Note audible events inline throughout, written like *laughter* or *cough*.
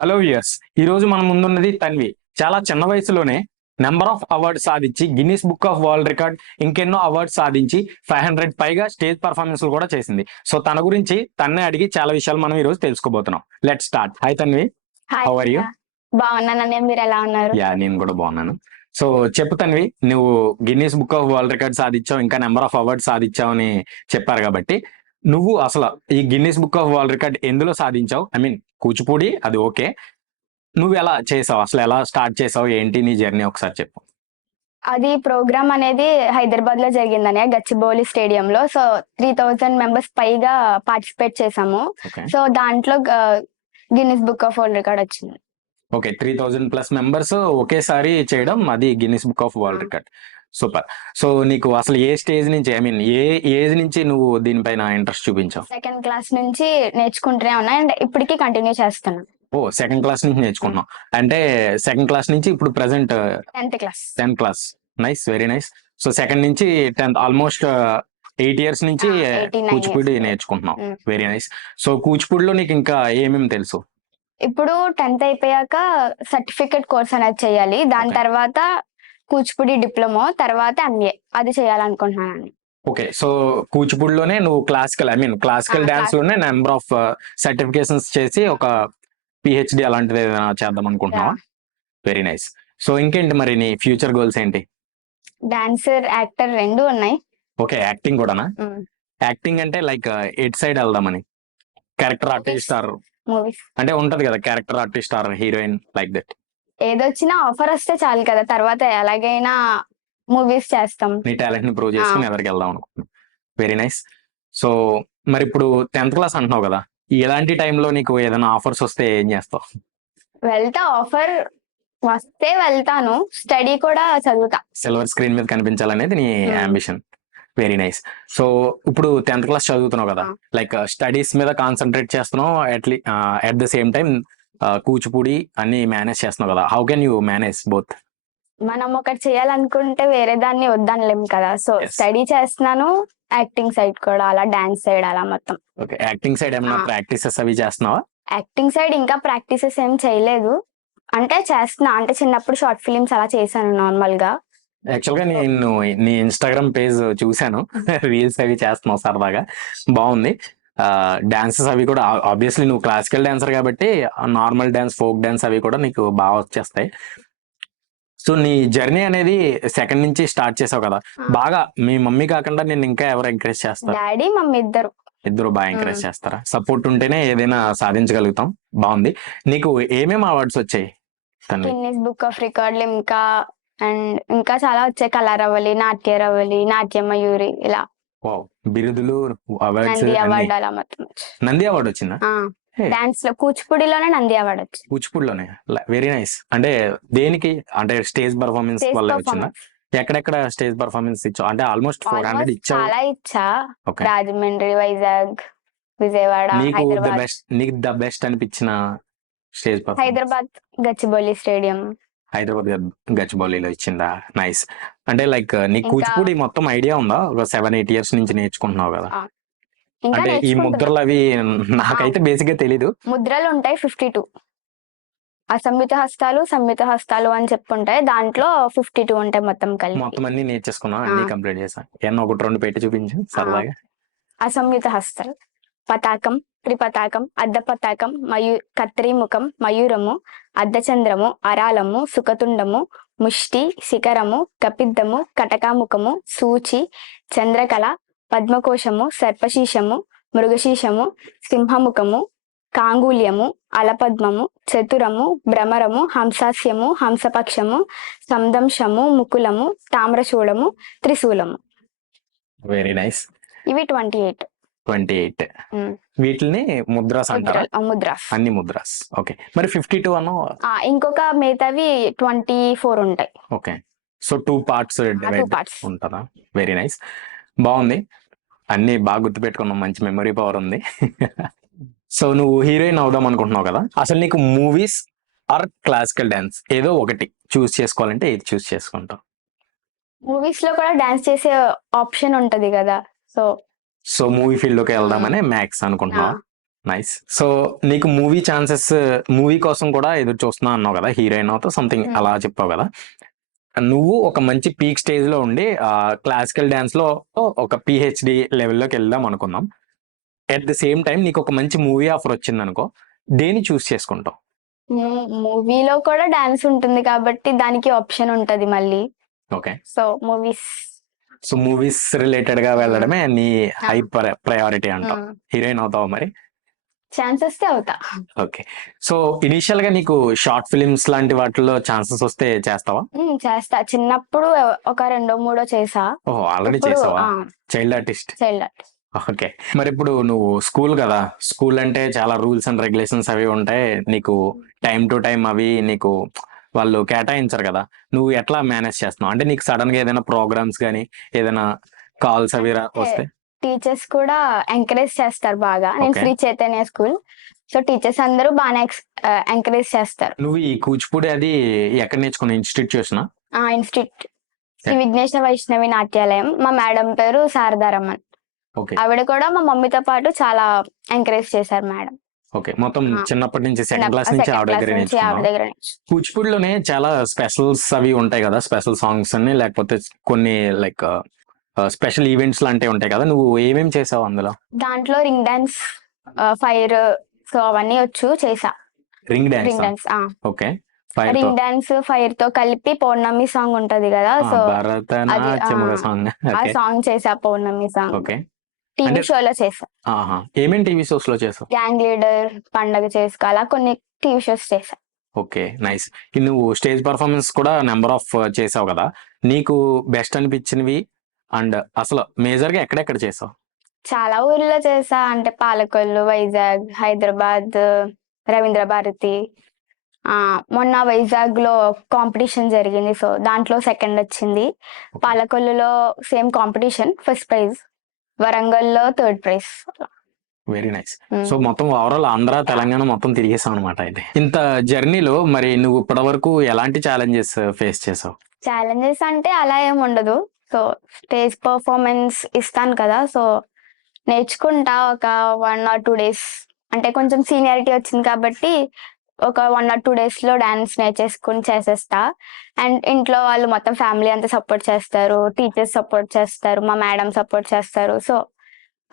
Hello yes ఈ రోజు మన ముందున్నది తన్వి. చాలా చిన్న వయసులోనే నెంబర్ ఆఫ్ అవార్డ్స్ సాధించి Guinness book of world record ఇంకెన్నో అవార్డ్స్ సాధించి ఫైవ్ హండ్రెడ్ పైగా స్టేజ్ పర్ఫార్మెన్స్ కూడా చేసింది. సో తన గురించి తన్నే అడిగి చాలా విషయాలు మనం ఈ రోజు తెలుసుకోబోతున్నాం. Let start hi Tanvi. మీరు ఎలా ఉన్నారు? యా నేను కూడా బాగున్నాను. సో చెప్పు తన్వి నువ్వు Guinness book of world record సాధించావు ఇంకా నెంబర్ ఆఫ్ అవార్డ్స్ సాధించావు అని చెప్పారు కాబట్టి నువ్వు అసలు ఈ Guinness book of world record ఎందులో సాధించావు? ఐ మీన్ కూచిపూడి అది ఓకే. నువ్వు ఎలా చేసావు? అసలు ఎలా స్టార్ట్ చేసావు? ఏంటి నీ జర్నీ ఒకసారి చెప్పు. అది ప్రోగ్రామ్ అనేది హైదరాబాద్లో జరిగిందనే గచ్చిబౌలి స్టేడియం లో సో త్రీ థౌజండ్ మెంబర్స్ పైగా పార్టిసిపేట్ చేసాము. సో దాంట్లో Guinness book of world record వచ్చింది. Okay three thousand plus members ఒకేసారి చేయడం అది Guinness book of world record super. So నీకు అసలు ఏ స్టేజ్ నుంచి ఐ మీన్ ఏ ఏజ్ నుంచి నువ్వు దీనిపైన ఇంట్రెస్ట్ చూపించావు? సెకండ్ క్లాస్ నుంచి నేర్చుకుంటూనే ఉన్నా అండ్ ఇప్పటికీ కంటిన్యూ చేస్తున్నా. ఓ సెకండ్ క్లాస్ నుంచి నేర్చుకున్నావు అంటే సెకండ్ క్లాస్ నుంచి ఇప్పుడు present tenth class. Tenth class. Nice very nice. So second నుంచి టెన్త్ ఆల్మోస్ట్ ఎయిట్ ఇయర్స్ నుంచి 89 Kuchipudi Mm. Very nice. So కూచిపూడిలో నీకు ఇంకా ఏమేమి తెలుసు? ఇప్పుడు టెన్త్ అయిపోయాక సర్టిఫికెట్ కోర్స్ అనేది చేయాలి. దాని. తర్వాత కూచిపూడి డిప్లొమా తర్వాత ఎంఏ అది చేయాలనుకుంటున్నాను ఓకే. సో కూచిపూడిలోనే నువ్వు క్లాసికల్ ఐ మీన్ క్లాసికల్ డాన్స్లోనే నెంబర్ ఆఫ్ సర్టిఫికేషన్స్ చేసి ఒక పిహెచ్డి అలాంటిది ఏదైనా చేద్దాం అనుకుంటున్నావా? Very nice. సో ఇంకేంటి మరి నీ ఫ్యూచర్ గోల్స్ ఏంటి? డాన్సర్ యాక్టర్ రెండు ఉన్నాయి. ఓకే. యాక్టింగ్ కూడానా. యాక్టింగ్ అంటే లైక్ ఎట్ సైడ్ వెళ్దామని? Character artist or movies. అంటే ఉంటది కదా character artist or heroine like that. ఏదొచ్చినా ఆఫర్ వస్తే చాలు కదా. తర్వాత ఎలాగైనా మూవీస్ చేస్తాం. నీ టాలెంట్ని ప్రూవ్ చేసుకుని. ఎవరికి వెళ్దాం అనుకుంటున్నాను వెరీ నైస్ సో మరి ఇప్పుడు టెన్త్ క్లాస్ అంటున్నావు కదా. ఎలాంటి టైంలో నీకు ఏదైనా ఆఫర్స్ వస్తే ఏం చేస్తావు? వెళ్తా. ఆఫర్ వస్తే వెళ్తాను. స్టడీ కూడా చదువుతా. సిల్వర్ స్క్రీన్ మీద కనిపించాలనేది నీ. అంబిషన్ వెరీ నైస్ సో ఇప్పుడు టెన్త్ క్లాస్ చదువుతున్నావు కదా. లైక్ స్టడీస్ మీద కాన్సన్ట్రేట్ చేస్తున్నావు at least at the same time Kuchipudi అన్ని మేనేజ్ చేస్తున్నావు కదా. How can you manage both మనం ఒకటి చేయాలనుకుంటే వేరే దాన్ని వద్దనలేం కదా. సో. స్టడీ చేస్తున్నాను యాక్టింగ్ సైడ్ కూడా అలా డాన్స్ సైడ్ అలా మొత్తం. ఓకే యాక్టింగ్ సైడ్ ఏమైనా. ప్రాక్టీసెస్ అవి చేస్తున్నావా? యాక్టింగ్ సైడ్ ఇంకా ప్రాక్టీసెస్ ఏం చేయలేదు. అంటే చేస్తున్నా. అంటే చిన్నప్పుడు షార్ట్ ఫిలిమ్స్ అలా చేశాను నార్మల్గా యాక్చువల్గా నేను నీ ఇన్స్టాగ్రామ్ పేజ్ చూశాను. *laughs* రీల్స్ అవి చేస్తున్నావు సరదాగా. బాగుంది. డాన్సెస్ అవి కూడా ఆబ్వియస్లీ నువ్వు క్లాసికల్ డాన్సర్ కాబట్టి నార్మల్ డాన్స్ ఫోక్ డాన్స్ అవి కూడా నీకు బాగా వచ్చేస్తాయి. సో నీ జర్నీ అనేది సెకండ్ నుంచి స్టార్ట్ చేసావు కదా. బాగా మీ మమ్మీ కాకుండా నేను ఇంకా ఎవరు ఎంకరేజ్ చేస్తారు? డాడీ మమ్మీ ఇద్దరు. ఇద్దరు బాగా ఎంకరేజ్ చేస్తారా? సపోర్ట్ ఉంటేనే ఏదైనా సాధించగలుగుతాం. బాగుంది. నీకు ఏమేమి అవార్డ్స్ వచ్చాయి గిన్నిస్ బుక్ ఆఫ్ రికార్డులు ఇంకా అండ్ ఇంకా చాలా వచ్చాయి. కళారవలి నాట్య రవలి నాట్య మయూరి ఇలా. బిరుదులు అవార్డ్స్ నంది అవార్డు అలా మొత్తం నంది అవార్డు వచ్చిందా? Hey. డాన్స్లో కూచిపూడిలోనే నంది అవార్డు వచ్చింది. కూచిపూడిలోనే. వెరీ నైస్ అంటే దేనికి అంటే స్టేజ్ పర్ఫార్మెన్స్ వల్ల వచ్చిందా. ఎక్కడెక్కడ స్టేజ్ పర్ఫార్మెన్స్ ఇచ్చావు? అంటే ఆల్మోస్ట్ ఫోర్ హండ్రెడ్ ఇచ్చావు? చాలా ఇచ్చా. ఓకే రాజమండ్రి వైజాగ్ విజయవాడ నీకు ద హైదరాబాద్. బెస్ట్ నీకు ద బెస్ట్ అనిపించిన stage performance Hyderabad Gachibowli stadium. Hyderabad గచ్చిబౌలిలో ఇచ్చిందా? నైస్ అంటే లైక్ నీకు ఇంకా- కూచిపూడి మొత్తం ఐడియా ఉందా? ఒక సెవెన్ ఎయిట్ ఇయర్స్ నుంచి నేర్చుకుంటున్నావు కదా. ఇంకా అంటే ఈ నేర్చుకుంటున్నా. ముద్రలు అవి నాకైతే బేసిక్గా తెలీదు. ముద్రలు ఉంటాయి ఫిఫ్టీ టూ అసంయుత హస్తాలు సంయుత హస్తాలు అని చెప్పుంటాయి. దాంట్లో ఫిఫ్టీ టూ ఉంటాయి మొత్తం కలిపి. మొత్తం అన్ని నేర్చేసుకున్నావు? అన్ని ఆ. కంప్లీట్ చేసా ఏమన్నా ఒకటి రెండు పెట్టి చూపించు సరదాగా. అసంయుత హస్తాలు. పతాకం త్రిపతాకం అర్ధ పతాకం మయూ కత్రిముఖం మయూరము అర్ధచంద్రము అరాలము సుఖతుండము ముష్టి శిఖరము కపిద్దము కటకాముఖము సూచి చంద్రకళ పద్మకోశము సర్పశీషము మృగశీషము సింహముఖము కాంగుల్యము అలపద్మము చతురము భ్రమరము హంసాస్యము హంసపక్షము సందంశము ముకులము తామ్రచూడము త్రిశూలము. వెరీ నైస్ ఇవి ట్వంటీ ఎయిట్. Twenty eight. వీటిని ముద్రాస్ అంటారా? ముద్రాస్ అన్ని ముద్రాస్. ఓకే. మరి ఫిఫ్టీ టూ అను ఆ, ఇంకొక మిగతావి ట్వంటీ ఫోర్ ఉంటాయి. ఓకే. సో టూ పార్ట్స్ ఉంటుందా? Very nice. బాగుంది. అన్ని బాగా గుర్తుపెట్టుకున్నాం మంచి మెమరీ పవర్ ఉంది. *laughs* సో నువ్వు హీరోయిన్ అవుదాం అనుకుంటున్నావు కదా? అసలు నీకు మూవీస్ ఆర్ క్లాసికల్ డాన్స్? ఏదో ఒకటి. చూస్ చేసుకోవాలంటే ఏది చూస్ చేసుకుంటావు? మూవీస్లో కూడా డాన్స్ చేసే ఆప్షన్ ఉంటది కదా. సో సో మూవీ ఫీల్డ్లోకి వెళ్దామనే మ్యాక్స్ అనుకుంటున్నావా? నైస్. సో నీకు మూవీ ఛాన్సెస్ మూవీ కోసం కూడా ఎదురు చూస్తున్నా అన్నావు కదా హీరోయిన్ అవుతా సంథింగ్. అలా చెప్పావు కదా. నువ్వు ఒక మంచి పీక్ స్టేజ్లో ఉండి క్లాసికల్ డాన్స్లో ఒక పిహెచ్డి లెవెల్లోకి వెళ్దాం అనుకుందాం. ఎట్ ద సేమ్ టైం నీకు ఒక మంచి మూవీ ఆఫర్ వచ్చింది అనుకో దేని చూస్ చేసుకుంటావు? మూవీలో కూడా డాన్స్ ఉంటుంది కాబట్టి దానికి ఆప్షన్ ఉంటది మళ్ళీ. Okay. So movies so movies రిలేటెడ్గా వెళ్ళడమే నీ హై ప్రయారిటీ అంటావు. హీరోయిన్ అవుతావు మరి? ఛాన్స్ వస్తే అవుతా. ఓకే. సో ఇనిషియల్గా నీకు షార్ట్ ఫిలిమ్స్ లాంటి వాటిల్లో ఛాన్సెస్ వస్తే చేస్తావా? చేస్తా. చిన్నప్పుడు ఒక రెండో మూడో చేసా. ఓహో ఆల్రెడీ చేసావా? Child artist child art okay. మరి ఇప్పుడు నువ్వు స్కూల్ కదా. స్కూల్ అంటే చాలా రూల్స్ అండ్ రెగ్యులేషన్స్ అవి ఉంటాయి. నీకు టైం టు టైం అవి నీకు వాళ్ళు కేటాయించరు కదా. నువ్వు ఎట్లా మేనేజ్ చేస్తున్నావు? అంటే నీకు సడన్గా ఏదైనా ప్రోగ్రామ్స్ కానీ ఏదైనా కాల్స్ అవి వస్తే? టీచర్స్ కూడా ఎంకరేజ్ చేస్తారు బాగా. నేను. Sri Chaitanya school so teachers అందరూ బాగా ఎంకరేజ్ చేస్తారు. నువ్వు ఈ కూచిపూడి అది ఎక్కడ నేర్చుకున్న ఇన్స్టిట్యూట్ చూసినా? ఆ ఇన్స్టిట్యూట్ శ్రీ విఘ్నేశ్వర వైష్ణవి నాట్యాలయం. మా మేడం పేరు శారదారమ్మన్ ఆవిడ కూడా మా మమ్మీతో పాటు చాలా ఎంకరేజ్ చేశారు మేడం. ఓకే. మొత్తం. చిన్నప్పటి నుంచి సెకండ్ క్లాస్ నుంచి ఆవిడ దగ్గర కూచిపూడిలోనే చాలా స్పెషల్స్ అవి ఉంటాయి కదా స్పెషల్ సాంగ్స్ అన్ని లేకపోతే కొన్ని లైక్ స్పెషల్ ఈవెంట్స్ లాంటివి ఉంటాయి కదా నువ్వు ఏమేమి చేసావు అందులో? దాంట్లో రింగ్ డాన్స్ ఫైర్ సో అవన్నీ వచ్చు చేసా. Ring ring dance? Dance okay. Ring dance ఫైర్తో కలిపి పౌర్ణమి సాంగ్ ఉంటది కదా సో ఆ, సాంగ్. ఆ ఓకే. సాంగ్ చేసా పౌర్ణమి సాంగ్. ఓకే. టీవీ షోలో చేసా ఆహా. ఏమేమి టీవీ షోస్లో చేసావు గ్యాంగ్ లీడర్ పండగ చేసుకో అలా కొన్ని టీవీ షోస్ చేసా ఓకే నైస్. నువ్వు స్టేజ్ పర్ఫార్మెన్స్ కూడా నెంబర్ ఆఫ్ చేసావు కదా? నీకు బెస్ట్ అనిపించినవి అండ్ అసలు మేజర్గా ఎక్కడెక్కడ చేసావు? చాలా ఊర్లో చేసా అంటే పాలకొల్లు వైజాగ్ హైదరాబాద్ రవీంద్ర భారతి. మొన్న వైజాగ్లో కాంపిటీషన్ జరిగింది. సో దాంట్లో సెకండ్ వచ్చింది. పాలకొల్లులో సేమ్ కాంపిటీషన్ ఫస్ట్ ప్రైజ్. వరంగల్లో third prize. Very nice so మొత్తం ఓవరాల్ ఆంధ్ర తెలంగాణ మొత్తం తిరిగేసావు అనమాట అయితే. ఇంత జర్నీలో మరి నువ్వు ఇప్పటి వరకు ఎలాంటి ఛాలెంజెస్ ఫేస్ చేసావు? ఛాలెంజెస్ అంటే అలా ఏం ఉండదు. సో స్టేజ్ పర్ఫార్మెన్స్ ఇస్తాను కదా. సో నేర్చుకుంటా ఒక వన్ ఆర్ టూ డేస్ అంటే కొంచెం సీనియారిటీ వచ్చింది కాబట్టి ఒక వన్ ఆర్ టూ డేస్లో డాన్స్ నేర్చేసుకుని చేసేస్తా. అండ్ ఇంట్లో వాళ్ళు మొత్తం ఫ్యామిలీ అంతా సపోర్ట్ చేస్తారు. టీచర్స్ సపోర్ట్ చేస్తారు. మా మేడం సపోర్ట్ చేస్తారు. సో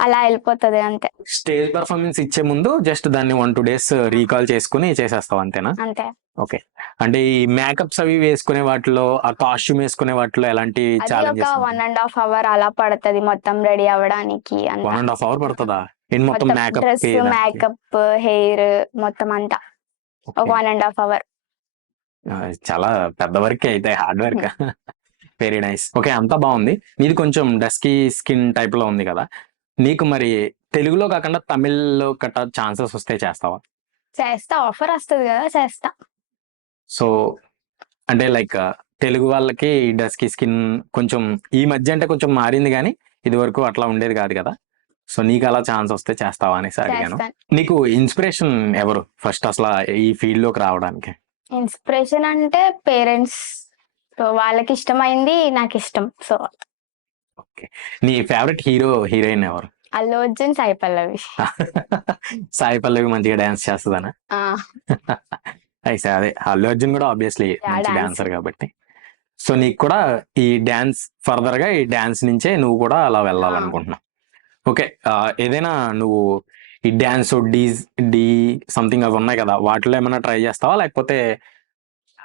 అలా వెళ్ళిపోతుంది అంతే. స్టేజ్ పర్ఫార్మెన్స్ ఇచ్చే ముందు జస్ట్ దాన్ని వన్ టూ డేస్ రీకాల్ చేసుకుని చేసేస్తావు అంతేనా? అంతే. అంటే ఈ మేకప్స్ అవి వేసుకునే వాటిలో ఆ కాస్ట్యూమ్ వేసుకునే వాటిలో ఎలాంటి challenges one and half hour అలా పడుతుంది మొత్తం రెడీ అవ్వడానికి వన్ అండ్ హాఫ్ అవర్ పడుతుందా? ఏంటి మొత్తం మేకప్ డ్రెస్ మేకప్ హెయిర్ మొత్తం అంతా. ఒక వన్ అండ్ హాఫ్ అవర్ చాలా పెద్ద వర్క్ అయితే hard work. *laughs* Very nice okay అంతా బాగుంది. నీది కొంచెం డస్కీ స్కిన్ టైప్లో ఉంది కదా. నీకు మరి తెలుగులో కాకుండా తమిళ్ళో కట్ట ఛాన్సెస్ వస్తే చేస్తావా? చేస్తా ఆఫర్ వస్తుంది కదా చేస్తా. సో అంటే లైక్ తెలుగు వాళ్ళకి డస్కీ స్కిన్ కొంచెం ఈ మధ్య అంటే కొంచెం మారింది కానీ ఇది వరకు అట్లా ఉండేది కాదు కదా. సో నీకు అలా ఛాన్స్ వస్తే చేస్తావా అనేసి అడిగాను. నీకు ఇన్స్పిరేషన్ ఎవరు? ఫస్ట్ అసలు ఈ ఫీల్డ్లోకి రావడానికి. ఇన్స్పిరేషన్ అంటే పేరెంట్స్. సో వాళ్ళకి ఇష్టమైంది నాకు ఇష్టం సో ఓకే. నీ ఫేవరెట్ హీరో హీరోయిన్ ఎవరు? అల్లు అర్జున్ సాయి పల్లవి. *laughs* సాయి పల్లవి మంచిగా డాన్స్ చేస్తుందనా? *laughs* అయితే అదే అల్లు అర్జున్ కూడా ఆబ్వియస్లీ మంచి. డాన్సర్ కాబట్టి. సో నీకు కూడా ఈ డాన్స్ ఫర్దర్గా ఈ డాన్స్ నుంచే నువ్వు కూడా అలా వెళ్ళాలనుకుంటున్నావు. ఓకే. ఏదైనా నువ్వు ఈ డాన్స్ డీ డీ సంథింగ్ అవి ఉన్నాయి కదా వాటిలో ఏమైనా ట్రై చేస్తావా? లేకపోతే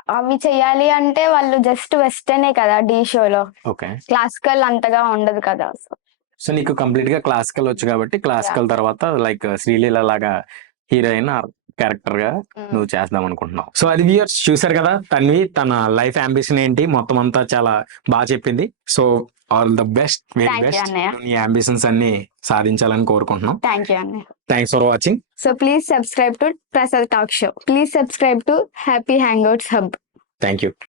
అవి చెయ్యాలి అంటే వాళ్ళు జస్ట్ వెస్టర్నే కదా డి షోలో. ఓకే. క్లాసికల్ అంతగా ఉండదు కదా సో. సో నీకు కంప్లీట్గా క్లాసికల్ వచ్చు కాబట్టి క్లాసికల్ తర్వాత లైక్ శ్రీలీల లాగా హీరోయిన్ క్యారెక్టర్గా నువ్వు చేద్దాం అనుకుంటున్నావు. సో అది వ్యూయర్స్ చూసారు కదా తన్వి తన లైఫ్ అంబిషన్ ఏంటి? మొత్తం అంతా చాలా బాగా చెప్పింది. So all the best. Very Thank you, best అన్నయ్య. నీ అంబిషన్స్ అన్ని సాధించాలని కోరుకుంటున్నాం. థ్యాంక్ యూ అన్నయ్య. Thanks for watching so please subscribe to Prasad Talk Show please subscribe to Happy Hangouts Hub thank you